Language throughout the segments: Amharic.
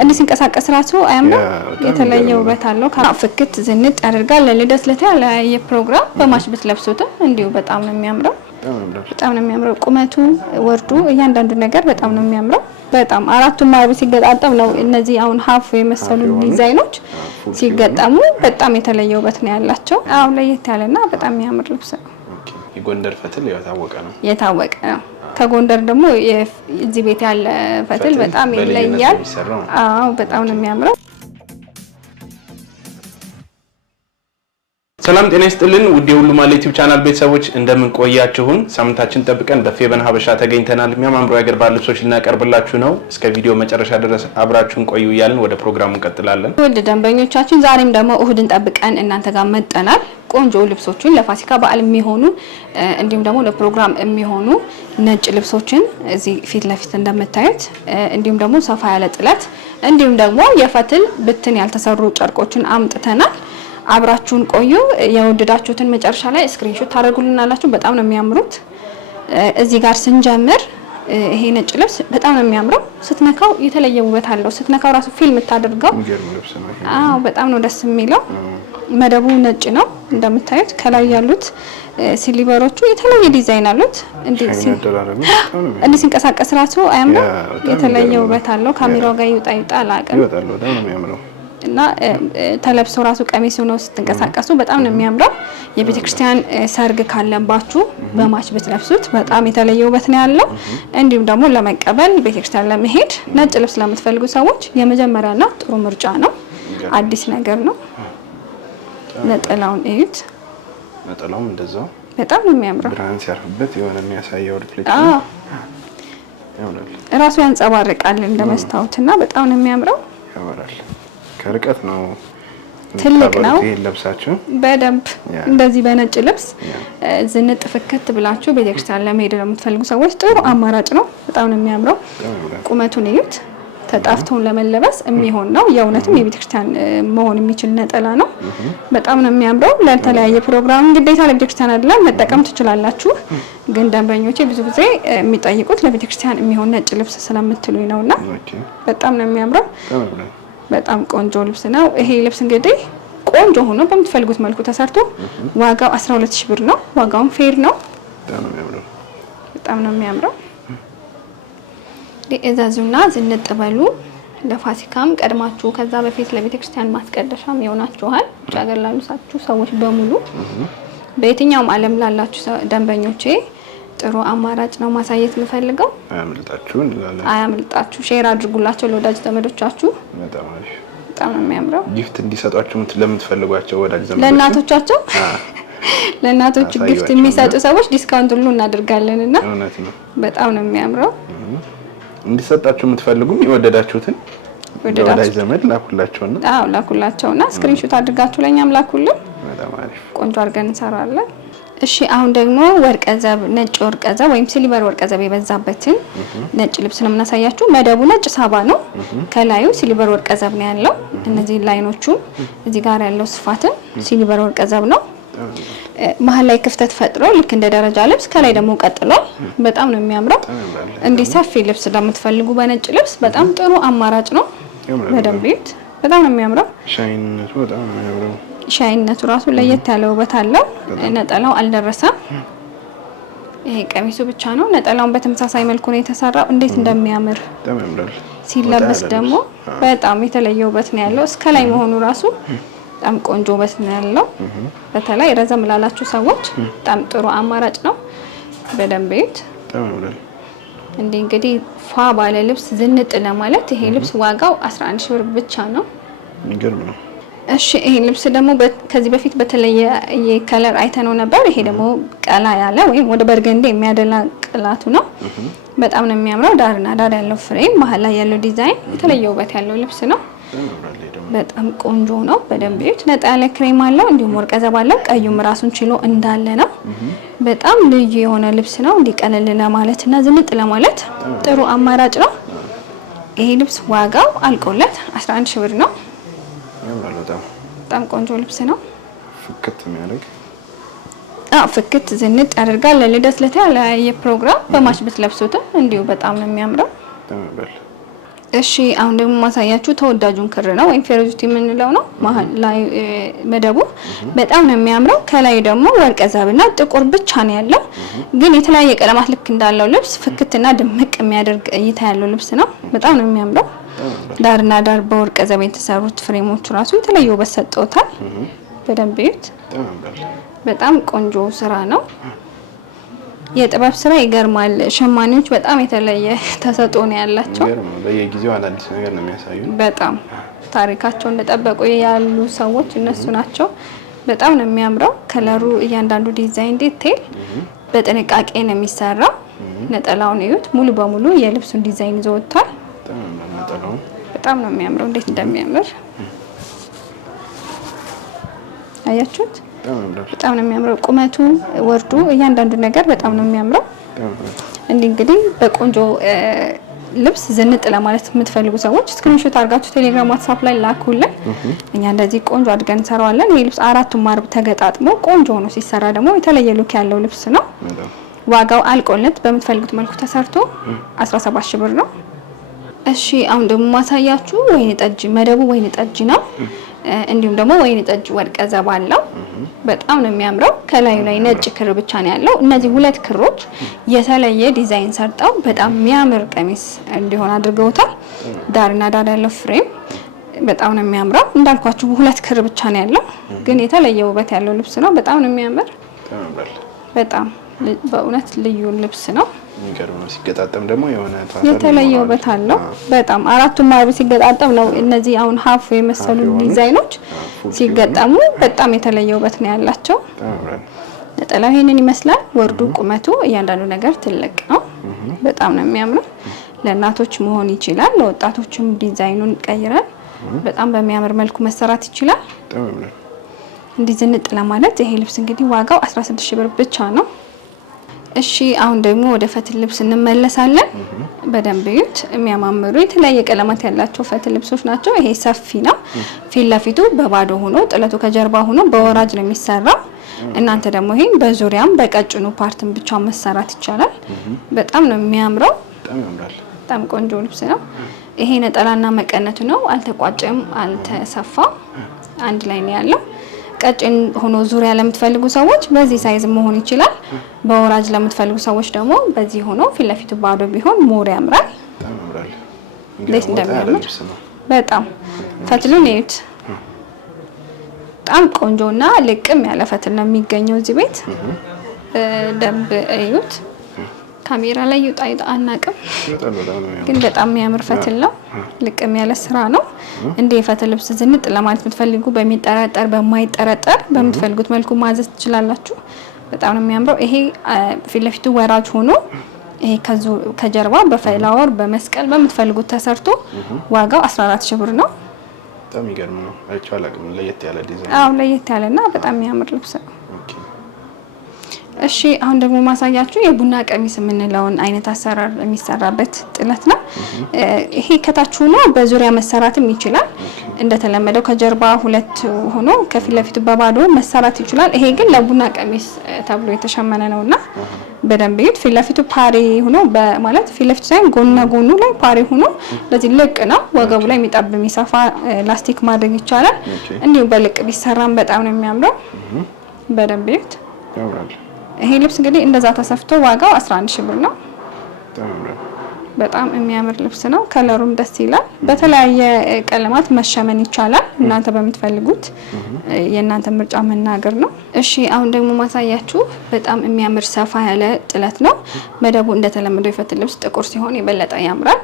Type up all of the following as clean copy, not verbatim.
እንዲህ ሲንቀሳቀስ ራሱ አያምርም? የተለየ ውበት አለው። ፍክት ዝንጥ ያደርጋል። ለልደት ለተለያየ ፕሮግራም በማሽ ብትለብሱት እንዲሁ በጣም ነው የሚያምረው። በጣም ነው የሚያምረው። ቁመቱ ወርዱ እያንዳንዱ ነገር በጣም ነው የሚያምረው። በጣም አራቱም ማርብ ሲገጣጠም ነው እነዚህ አሁን ሀፍ የመሰሉ ዲዛይኖች ሲገጠሙ በጣም የተለየ ውበት ነው ያላቸው። አሁን ለየት ያለና በጣም የሚያምር ልብስ ነው። የጎንደር ፈትል የታወቀ ነው። ከጎንደር ደግሞ እዚህ ቤት ያለ ፈትል በጣም ይለያል። አዎ በጣም ነው የሚያምረው። ሰላም ጤና ይስጥልን ውድ የሁሉ ማለት ዩቲዩብ ቻናል ቤተሰቦች እንደምን ቆያችሁን? ሳምንታችን ጠብቀን በፌቨን ሀበሻ ተገኝተናል። የሚያማምሩ የሀገር ባህል ልብሶች ልናቀርብላችሁ ነው። እስከ ቪዲዮ መጨረሻ ድረስ አብራችሁን ቆዩ እያልን ወደ ፕሮግራሙ እንቀጥላለን። ውድ ደንበኞቻችን ዛሬም ደግሞ እሁድን ጠብቀን እናንተ ጋር መጥተናል። ቆንጆ ልብሶችን ለፋሲካ በዓል የሚሆኑ እንዲሁም ደግሞ ለፕሮግራም የሚሆኑ ነጭ ልብሶችን እዚህ ፊት ለፊት እንደምታዩት እንዲሁም ደግሞ ሰፋ ያለ ጥለት እንዲሁም ደግሞ የፈትል ብትን ያልተሰሩ ጨርቆችን አምጥተናል። አብራችሁን ቆዩ። የወደዳችሁትን መጨረሻ ላይ ስክሪንሾት ታደርጉልናላችሁ። በጣም ነው የሚያምሩት። እዚህ ጋር ስንጀምር ይሄ ነጭ ልብስ በጣም ነው የሚያምረው። ስትነካው የተለየ ውበት አለው። ስትነካው ራሱ ፊልም ታደርገው። አዎ በጣም ነው ደስ የሚለው። መደቡ ነጭ ነው እንደምታዩት። ከላይ ያሉት ሲሊቨሮቹ የተለየ ዲዛይን አሉት። እንዴ ሲንቀሳቀስ ራሱ አያምርም? የተለየ ውበት አለው። ካሜራው ጋር ይውጣ አላውቅም እና ተለብሰው ራሱ ቀሚስ ሆኖ ስትንቀሳቀሱ በጣም ነው የሚያምረው። የቤተክርስቲያን ሰርግ ካለባችሁ በማች ብትለብሱት በጣም የተለየ ውበት ነው ያለው። እንዲሁም ደግሞ ለመቀበል ቤተክርስቲያን ለመሄድ ነጭ ልብስ ለምትፈልጉ ሰዎች የመጀመሪያና ጥሩ ምርጫ ነው። አዲስ ነገር ነው። ነጠላውን እዩት። ነጠላውም እንደዛው በጣም ነው የሚያምረው። ብርሃን ሲያርፍበት የሆነ የሚያሳየው ሪፍሌክት ራሱ ያንጸባርቃል እንደመስታወትና በጣም ነው የሚያምረው። ያወራል። ከርቀት ነው ትልቅ ነው። ለብሳችሁ በደንብ እንደዚህ በነጭ ልብስ ዝንጥ ፍክት ብላችሁ ቤተክርስቲያን ለመሄድ ለምትፈልጉ ሰዎች ጥሩ አማራጭ ነው። በጣም ነው የሚያምረው። ቁመቱን እዩት። ተጣፍቶን ለመለበስ የሚሆን ነው። የእውነትም የቤተክርስቲያን መሆን የሚችል ነጠላ ነው። በጣም ነው የሚያምረው። ለተለያየ ፕሮግራም ግዴታ ለቤተክርስቲያን አይደለም መጠቀም ትችላላችሁ። ግን ደንበኞቼ ብዙ ጊዜ የሚጠይቁት ለቤተክርስቲያን የሚሆን ነጭ ልብስ ስለምትሉኝ ነውና በጣም ነው የሚያምረው። በጣም ቆንጆ ልብስ ነው። ይሄ ልብስ እንግዲህ ቆንጆ ሆኖ በምትፈልጉት መልኩ ተሰርቶ ዋጋው 12000 ብር ነው። ዋጋውም ፌር ነው። በጣም ነው የሚያምረው። እዛዙና ዝንጥ በሉ። ለፋሲካም ቀድማችሁ ከዛ በፊት ለቤተክርስቲያን ማስቀደሻም ይሆናችኋል። ሀገር ላሉሳችሁ ሰዎች በሙሉ በየትኛውም ዓለም ላላችሁ ደንበኞቼ ጥሩ አማራጭ ነው ማሳየት የምፈልገው። አያምልጣችሁ። ሼር አድርጉላቸው ለወዳጅ ዘመዶቻችሁ። በጣም ነው የሚያምረው። ጊፍት እንዲሰጧችሁ ለምትፈልጓቸው ወዳጅ ዘመዶች ለእናቶች ጊፍት የሚሰጡ ሰዎች ዲስካውንት ሁሉ እናደርጋለንና በጣም ነው የሚያምረው። እንዲሰጣችሁ የምትፈልጉም የወደዳችሁትን ወዳጅ ዘመድ ላኩላቸውና ላኩላቸውና ስክሪንሾት አድርጋችሁ ለኛም ላኩልን። በጣም አሪፍ ቆንጆ አድርገን እንሰራለን። እሺ አሁን ደግሞ ወርቀዘብ ነጭ ወርቀዘብ ወይም ሲልቨር ወርቀዘብ የበዛበትን ነጭ ልብስ ነው የምናሳያችሁ። መደቡ ነጭ ሳባ ነው። ከላዩ ሲልቨር ወርቀዘብ ነው ያለው። እነዚህ ላይኖቹ እዚህ ጋር ያለው ስፋትም ሲልቨር ወርቀዘብ ነው። መሀል ላይ ክፍተት ፈጥሮ ልክ እንደ ደረጃ ልብስ ከላይ ደግሞ ቀጥሏል። በጣም ነው የሚያምረው። እንዲህ ሰፊ ልብስ ለምትፈልጉ በነጭ ልብስ በጣም ጥሩ አማራጭ ነው። በደንብ በጣም ነው የሚያምረው። ሻይንነቱ በጣም ነው የሚያምረው። ሻይነቱ ራሱ ለየት ያለ ውበት አለው። ነጠላው አልደረሰም። ይሄ ቀሚሱ ብቻ ነው። ነጠላውን በተመሳሳይ መልኩ ነው የተሰራው። እንዴት እንደሚያምር ሲለበስ ደግሞ በጣም የተለየ ውበት ነው ያለው። እስከ ላይ መሆኑ ራሱ በጣም ቆንጆ ውበት ነው ያለው። በተለይ ረዘም ላላችሁ ሰዎች በጣም ጥሩ አማራጭ ነው። በደንብ እንግዲህ ፏ ባለ ልብስ ዝንጥ ለማለት ይሄ ልብስ ዋጋው 11000 ብር ብቻ ነው። የሚገርም ነው። እሺ ይሄ ልብስ ደግሞ ከዚህ በፊት በተለየ የከለር አይተነው ነበር። ይሄ ደግሞ ቀላ ያለ ወይም ወደ በርገንዴ የሚያደላ ቅላቱ ነው። በጣም ነው የሚያምረው። ዳርና ዳር ያለው ፍሬም፣ መሀል ላይ ያለው ዲዛይን የተለየ ውበት ያለው ልብስ ነው። በጣም ቆንጆ ነው። በደንብ ይሁት። ነጣ ያለ ክሬም አለው፣ እንዲሁም ወርቀዘብ አለው። ቀዩም ራሱን ችሎ እንዳለ ነው። በጣም ልዩ የሆነ ልብስ ነው። እንዲቀለል ለማለትና ዝንጥ ለማለት ጥሩ አማራጭ ነው። ይሄ ልብስ ዋጋው አልቆለት 11000 ብር ነው። በጣም ቆንጆ ልብስ ነው። ፍክት የሚያደርግ ፍክት ዝንጥ ያደርጋል። ለልደት ለተለያየ ፕሮግራም በማሽ ብትለብሱት እንዲሁ በጣም ነው የሚያምረው። እሺ አሁን ደግሞ ማሳያችሁ ተወዳጁን ክር ነው ወይም ፌሮዚቲ የምንለው ነው። መሀል ላይ መደቡ በጣም ነው የሚያምረው። ከላይ ደግሞ ወርቀ ዘብና ጥቁር ብቻ ነው ያለው። ግን የተለያየ ቀለማት ልክ እንዳለው ልብስ ፍክትና ድምቅ የሚያደርግ እይታ ያለው ልብስ ነው። በጣም ነው የሚያምረው። ዳርና ዳር በወርቀ ዘብ የተሰሩት ፍሬሞቹ ራሱ የተለየ ውበት ሰጥተውታል። በደንብ እዩት። በጣም ቆንጆ ስራ ነው። የጥበብ ስራ ይገርማል። ሸማኔዎች በጣም የተለየ ተሰጥኦ ነው ያላቸው። በየጊዜው አዳዲስ ነገር ነው የሚያሳዩ። በጣም ታሪካቸውን እንደጠበቁ ያሉ ሰዎች እነሱ ናቸው። በጣም ነው የሚያምረው። ከለሩ እያንዳንዱ ዲዛይን ዲቴል በጥንቃቄ ነው የሚሰራው። ነጠላውን እዩት። ሙሉ በሙሉ የልብሱን ዲዛይን ይዞ ወጥቷል። በጣም ነው የሚያምረው። እንዴት እንደሚያምር አያችሁት? በጣም ነው የሚያምረው። ቁመቱ፣ ወርዱ፣ እያንዳንዱ ነገር በጣም ነው የሚያምረው። እንግዲህ በቆንጆ ልብስ ዝንጥ ለማለት የምትፈልጉ ሰዎች ስክሪንሾት አድርጋችሁ ቴሌግራም፣ ዋትስአፕ ላይ ላኩልን። እኛ እንደዚህ ቆንጆ አድርገን እንሰራዋለን። ይሄ ልብስ 4ቱም አርብ ተገጣጥሞ ቆንጆ ሆኖ ሲሰራ ደግሞ የተለየ ሉክ ያለው ልብስ ነው። ዋጋው አልቆለት በምትፈልጉት መልኩ ተሰርቶ 17 ሺህ ብር ነው። እሺ አሁን ደግሞ ማሳያችሁ ወይን ጠጅ መደቡ ወይን ጠጅ ነው። እንዲሁም ደግሞ ወይን ጠጅ ወርቀ ዘብ አለው። በጣም ነው የሚያምረው። ከላዩ ላይ ነጭ ክር ብቻ ነው ያለው። እነዚህ ሁለት ክሮች የተለየ ዲዛይን ሰርጠው በጣም የሚያምር ቀሚስ እንዲሆን አድርገውታል። ዳርና ዳር ያለው ፍሬም በጣም ነው የሚያምረው። እንዳልኳችሁ ሁለት ክር ብቻ ነው ያለው፣ ግን የተለየ ውበት ያለው ልብስ ነው። በጣም ነው የሚያምር። በጣም በእውነት ልዩ ልብስ ነው። የሚገርም ነው። ሲገጣጠም ደግሞ የሆነ የተለየ ውበት አለው። በጣም 4ቱም አርብ ሲገጣጠም ነው እነዚህ አሁን ሀፍ የመሰሉ ዲዛይኖች ሲገጠሙ በጣም የተለየ ውበት ነው ያላቸው። ነጠላው ይሄንን ይመስላል። ወርዱ፣ ቁመቱ፣ እያንዳንዱ ነገር ትልቅ ነው። በጣም ነው የሚያምረው። ለእናቶች መሆን ይችላል። ለወጣቶችም ዲዛይኑን ቀይረን በጣም በሚያምር መልኩ መሰራት ይችላል። እንዲህ ዝንጥ ለማለት ይሄ ልብስ እንግዲህ ዋጋው 16 ሺህ ብር ብቻ ነው። እሺ አሁን ደግሞ ወደ ፈትል ልብስ እንመለሳለን። በደንብ እዩት። የሚያማምሩ የተለያየ ቀለማት ያላቸው ፈትል ልብሶች ናቸው። ይሄ ሰፊ ነው። ፊት ለፊቱ በባዶ ሆኖ ጥለቱ ከጀርባ ሆኖ በወራጅ ነው የሚሰራው። እናንተ ደግሞ ይሄን በዙሪያም በቀጭኑ ፓርትን ብቻ መሰራት ይቻላል። በጣም ነው የሚያምረው። በጣም ቆንጆ ልብስ ነው። ይሄ ነጠላና መቀነቱ ነው። አልተቋጨም፣ አልተሰፋም። አንድ ላይ ነው ያለው። ቀጭን ሆኖ ዙሪያ ለምትፈልጉ ሰዎች በዚህ ሳይዝ መሆን ይችላል። በወራጅ ለምትፈልጉ ሰዎች ደግሞ በዚህ ሆኖ ፊት ለፊቱ ባዶ ቢሆን ሞር ያምራል። እንዴት እንደሚያምር በጣም ፈትሉን እዩት። በጣም ቆንጆና ልቅም ያለ ፈትል ነው የሚገኘው እዚህ ቤት። ደንብ እዩት። ካሜራ ላይ ይውጣ አናውቅም፣ ግን በጣም የሚያምር ፈትል ነው። ልቅም ያለ ስራ ነው። እንደ የፈትል ልብስ ዝንጥ ለማለት የምትፈልጉ በሚጠረጠር በማይጠረጠር በምትፈልጉት መልኩ ማዘዝ ትችላላችሁ። በጣም ነው የሚያምረው። ይሄ ፊት ለፊቱ ወራጅ ሆኖ ይሄ ከጀርባ በፍላወር በመስቀል በምትፈልጉት ተሰርቶ ዋጋው 14 ሺህ ብር ነው። በጣም ይገርም ነው። አይቼው አላውቅም። ለየት ያለ ዲዛይን። አዎ ለየት ያለና በጣም የሚያምር ልብስ ነው። እሺ አሁን ደግሞ ማሳያችሁ የቡና ቀሚስ የምንለውን አይነት አሰራር የሚሰራበት ጥለት ነው። ይሄ ከታች ሆኖ በዙሪያ መሰራትም ይችላል። እንደተለመደው ከጀርባ ሁለት ሆኖ ከፊት ለፊቱ በባዶ መሰራት ይችላል። ይሄ ግን ለቡና ቀሚስ ተብሎ የተሸመነ ነውና በደንብ እዩት። ፊት ለፊቱ ፓሪ ሆኖ ማለት ፊት ለፊቱ ሳይሆን ጎንና ጎኑ ላይ ፓሪ ሆኖ ለዚህ ልቅ ነው። ወገቡ ላይ የሚጣብ የሚሰፋ ላስቲክ ማድረግ ይቻላል። እንዲሁም በልቅ ቢሰራም በጣም ነው የሚያምረው። በደንብ እዩት። ይሄ ልብስ እንግዲህ እንደዛ ተሰፍቶ ዋጋው 11 ሺህ ብር ነው። በጣም የሚያምር ልብስ ነው። ከለሩም ደስ ይላል። በተለያየ ቀለማት መሸመን ይቻላል። እናንተ በምትፈልጉት የእናንተ ምርጫ መናገር ነው። እሺ አሁን ደግሞ ማሳያችሁ በጣም የሚያምር ሰፋ ያለ ጥለት ነው። መደቡ እንደተለመደው የፈትል ልብስ ጥቁር ሲሆን የበለጠ ያምራል።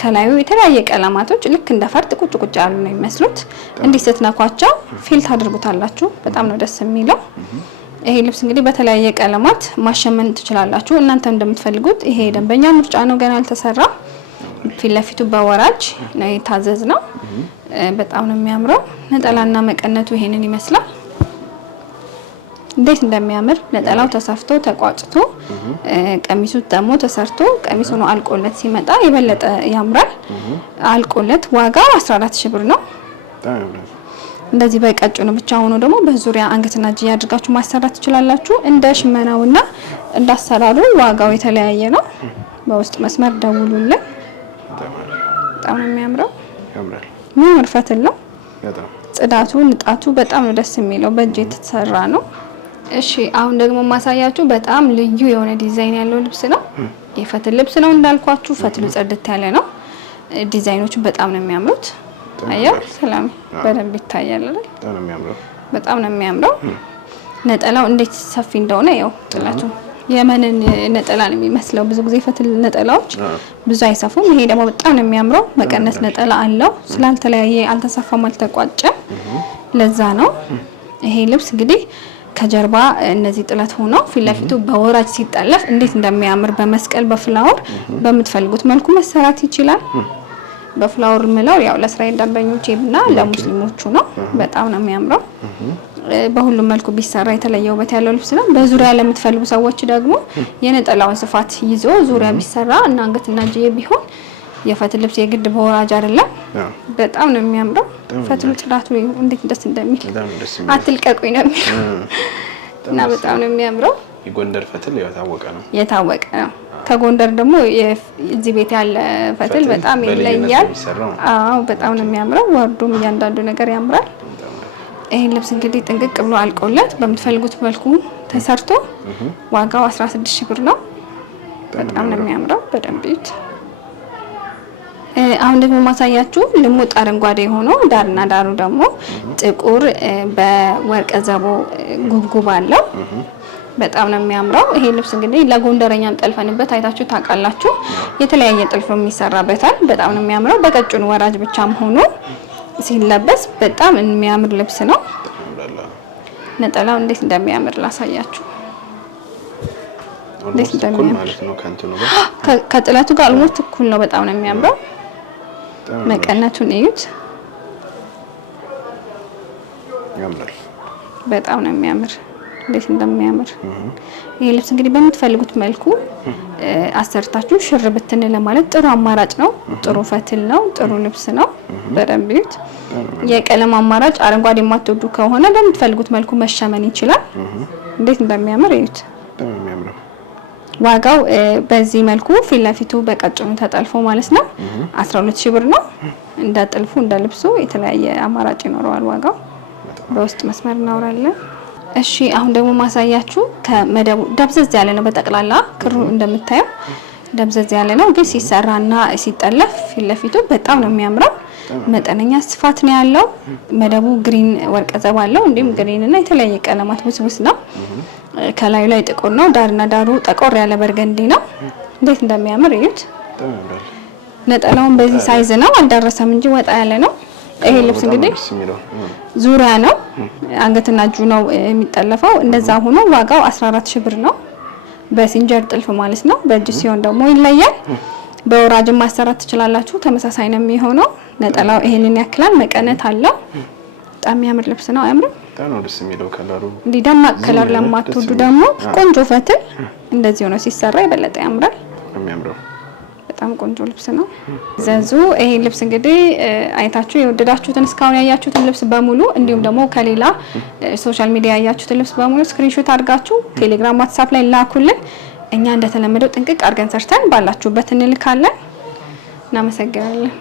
ከላዩ የተለያየ ቀለማቶች ልክ እንደ ፈርጥ ቁጭ ቁጭ ያሉ ነው የሚመስሉት። እንዲህ ስትነኳቸው ፊል ታድርጉታላችሁ። በጣም ነው ደስ የሚለው። ይሄ ልብስ እንግዲህ በተለያየ ቀለማት ማሸመን ትችላላችሁ እናንተ እንደምትፈልጉት። ይሄ ደንበኛ ምርጫ ነው፣ ገና አልተሰራ። ፊት ለፊቱ በወራጅ ነው የታዘዝ ነው። በጣም ነው የሚያምረው። ነጠላና መቀነቱ ይሄንን ይመስላል። እንዴት እንደሚያምር ነጠላው ተሰፍቶ ተቋጭቶ፣ ቀሚሱ ደግሞ ተሰርቶ ቀሚሱ ነው አልቆለት ሲመጣ የበለጠ ያምራል። አልቆለት ዋጋው 14 ሺህ ብር ነው። እንደዚህ በቀጭኑ ብቻ ሆኖ ደግሞ በዙሪያ አንገትና እጅ ያድርጋችሁ ማሰራት ትችላላችሁ። እንደ ሽመናውና እንዳሰራሩ ዋጋው የተለያየ ነው። በውስጥ መስመር ደውሉልን። በጣም ነው የሚያምረው። ያምራል። የሚያምር ፈትል ነው። በጣም ጽዳቱ ንጣቱ በጣም ነው ደስ የሚለው። በእጅ የተሰራ ነው። እሺ አሁን ደግሞ ማሳያችሁ በጣም ልዩ የሆነ ዲዛይን ያለው ልብስ ነው። የፈትል ልብስ ነው እንዳልኳችሁ። ፈትሉ ጽድት ያለ ነው። ዲዛይኖቹ በጣም ነው የሚያምሩት። አያው ሰላም በደንብ ይታያል አይደል? በጣም ነው የሚያምረው። ነጠላው እንዴት ሰፊ እንደሆነ ያው ጥላቱ የመንን ነጠላ ነው የሚመስለው። ብዙ ጊዜ ፈትል ነጠላዎች ብዙ አይሰፉም። ይሄ ደግሞ በጣም ነው የሚያምረው። መቀነስ ነጠላ አለው። ስላልተለያየ አልተሰፋም፣ አልተቋጨም። ለዛ ነው ይሄ ልብስ እንግዲህ ከጀርባ እነዚህ ጥለት ሆኖ ፊት ለፊቱ በወራጅ ሲጠለፍ እንዴት እንደሚያምር በመስቀል በፍላወር በምትፈልጉት መልኩ መሰራት ይችላል። በፍላወር ምለው ያው ለእስራኤል ደንበኞቼና ለሙስሊሞቹ ነው። በጣም ነው የሚያምረው። በሁሉም መልኩ ቢሰራ የተለየ ውበት ያለው ልብስ ነው። በዙሪያ ለምትፈልጉ ሰዎች ደግሞ የነጠላውን ስፋት ይዞ ዙሪያ ቢሰራ እና አንገትና እጅዬ ቢሆን የፈትል ልብስ የግድ በወራጅ አይደለም። በጣም ነው የሚያምረው። ፈትሉ ጽዳቱ እንዴት ደስ እንደሚል አትልቀቁኝ ነው የሚለው እና በጣም ነው የሚያምረው። የጎንደር ፈትል የታወቀ ነው። ከጎንደር ደግሞ እዚህ ቤት ያለ ፈትል በጣም ይለያል። አዎ በጣም ነው የሚያምረው። ወርዱም እያንዳንዱ ነገር ያምራል። ይሄን ልብስ እንግዲህ ጥንቅቅ ብሎ አልቆለት በምትፈልጉት መልኩ ተሰርቶ ዋጋው 16000 ብር ነው። በጣም ነው የሚያምረው። በደንብ ይት አሁን ደግሞ ማሳያችሁ ልሙጥ አረንጓዴ ሆኖ ዳርና ዳሩ ደግሞ ጥቁር በወርቀ ዘቦ ጉብጉብ አለው። በጣም ነው የሚያምረው። ይሄ ልብስ እንግዲህ ለጎንደረኛን ጠልፈንበት አይታችሁ ታውቃላችሁ። የተለያየ ጥልፍ የሚሰራበታል። በጣም ነው የሚያምረው። በቀጭኑ ወራጅ ብቻም ሆኖ ሲለበስ በጣም የሚያምር ልብስ ነው። ነጠላው እንዴት እንደሚያምር ላሳያችሁ። እንዴት እንደሚያምር ማለት ነው። ከጥለቱ ጋር አልሞት እኩል ነው። በጣም ነው የሚያምረው። መቀነቱን እዩት። ያምራል። በጣም ነው የሚያምር። እንዴት እንደሚያምር ይሄ ልብስ እንግዲህ በምትፈልጉት መልኩ አሰርታችሁ ሽር ብትን ለማለት ጥሩ አማራጭ ነው። ጥሩ ፈትል ነው። ጥሩ ልብስ ነው። በደንብ ይዩት። የቀለም አማራጭ አረንጓዴ የማትወዱ ከሆነ በምትፈልጉት መልኩ መሸመን ይችላል። እንዴት እንደሚያምር እዩት። ዋጋው በዚህ መልኩ ፊት ለፊቱ በቀጭኑ ተጠልፎ ማለት ነው 12000 ብር ነው። እንደ ጥልፉ እንደ ልብሱ የተለያየ አማራጭ ይኖረዋል ዋጋው። በውስጥ መስመር እናወራለን። እሺ አሁን ደግሞ ማሳያችሁ ከመደቡ ደብዘዝ ያለ ነው። በጠቅላላ ክሩ እንደምታየው ደብዘዝ ያለ ነው፣ ግን ሲሰራና ሲጠለፍ ፊት ለፊቱ በጣም ነው የሚያምረው። መጠነኛ ስፋት ነው ያለው። መደቡ ግሪን ወርቀ ዘብ አለው። እንዲሁም ግሪን እና የተለያየ ቀለማት ውስውስ ነው። ከላዩ ላይ ጥቁር ነው። ዳርና ዳሩ ጠቆር ያለ በርገንዲ ነው። እንዴት እንደሚያምር እዩት። ነጠላውን በዚህ ሳይዝ ነው፣ አልደረሰም እንጂ ወጣ ያለ ነው። ይሄ ልብስ እንግዲህ ዙሪያ ነው፣ አንገትና እጁ ነው የሚጠለፈው። እንደዛ ሆኖ ዋጋው 14000 ብር ነው። በሲንጀር ጥልፍ ማለት ነው። በእጅ ሲሆን ደግሞ ይለያል። በወራጅም ማሰራት ትችላላችሁ። ተመሳሳይ ነው የሚሆነው። ነጠላው ይሄንን ያክላል። መቀነት አለው። በጣም የሚያምር ልብስ ነው። አያምርም? በጣም ነው ደስ የሚለው ከለሩ። እንዲህ ደማቅ ከለር ለማትወዱ ደግሞ ቆንጆ ፈትል እንደዚህ ሆኖ ሲሰራ የበለጠ ያምራል። የሚያምረው በጣም ቆንጆ ልብስ ነው። ዘዙ ይሄ ልብስ እንግዲህ አይታችሁ የወደዳችሁትን እስካሁን ያያችሁትን ልብስ በሙሉ እንዲሁም ደግሞ ከሌላ ሶሻል ሚዲያ ያያችሁትን ልብስ በሙሉ ስክሪንሾት አድርጋችሁ ቴሌግራም፣ ዋትስአፕ ላይ ላኩልን። እኛ እንደተለመደው ጥንቅቅ አድርገን ሰርተን ባላችሁበት እንልካለን። እናመሰግናለን።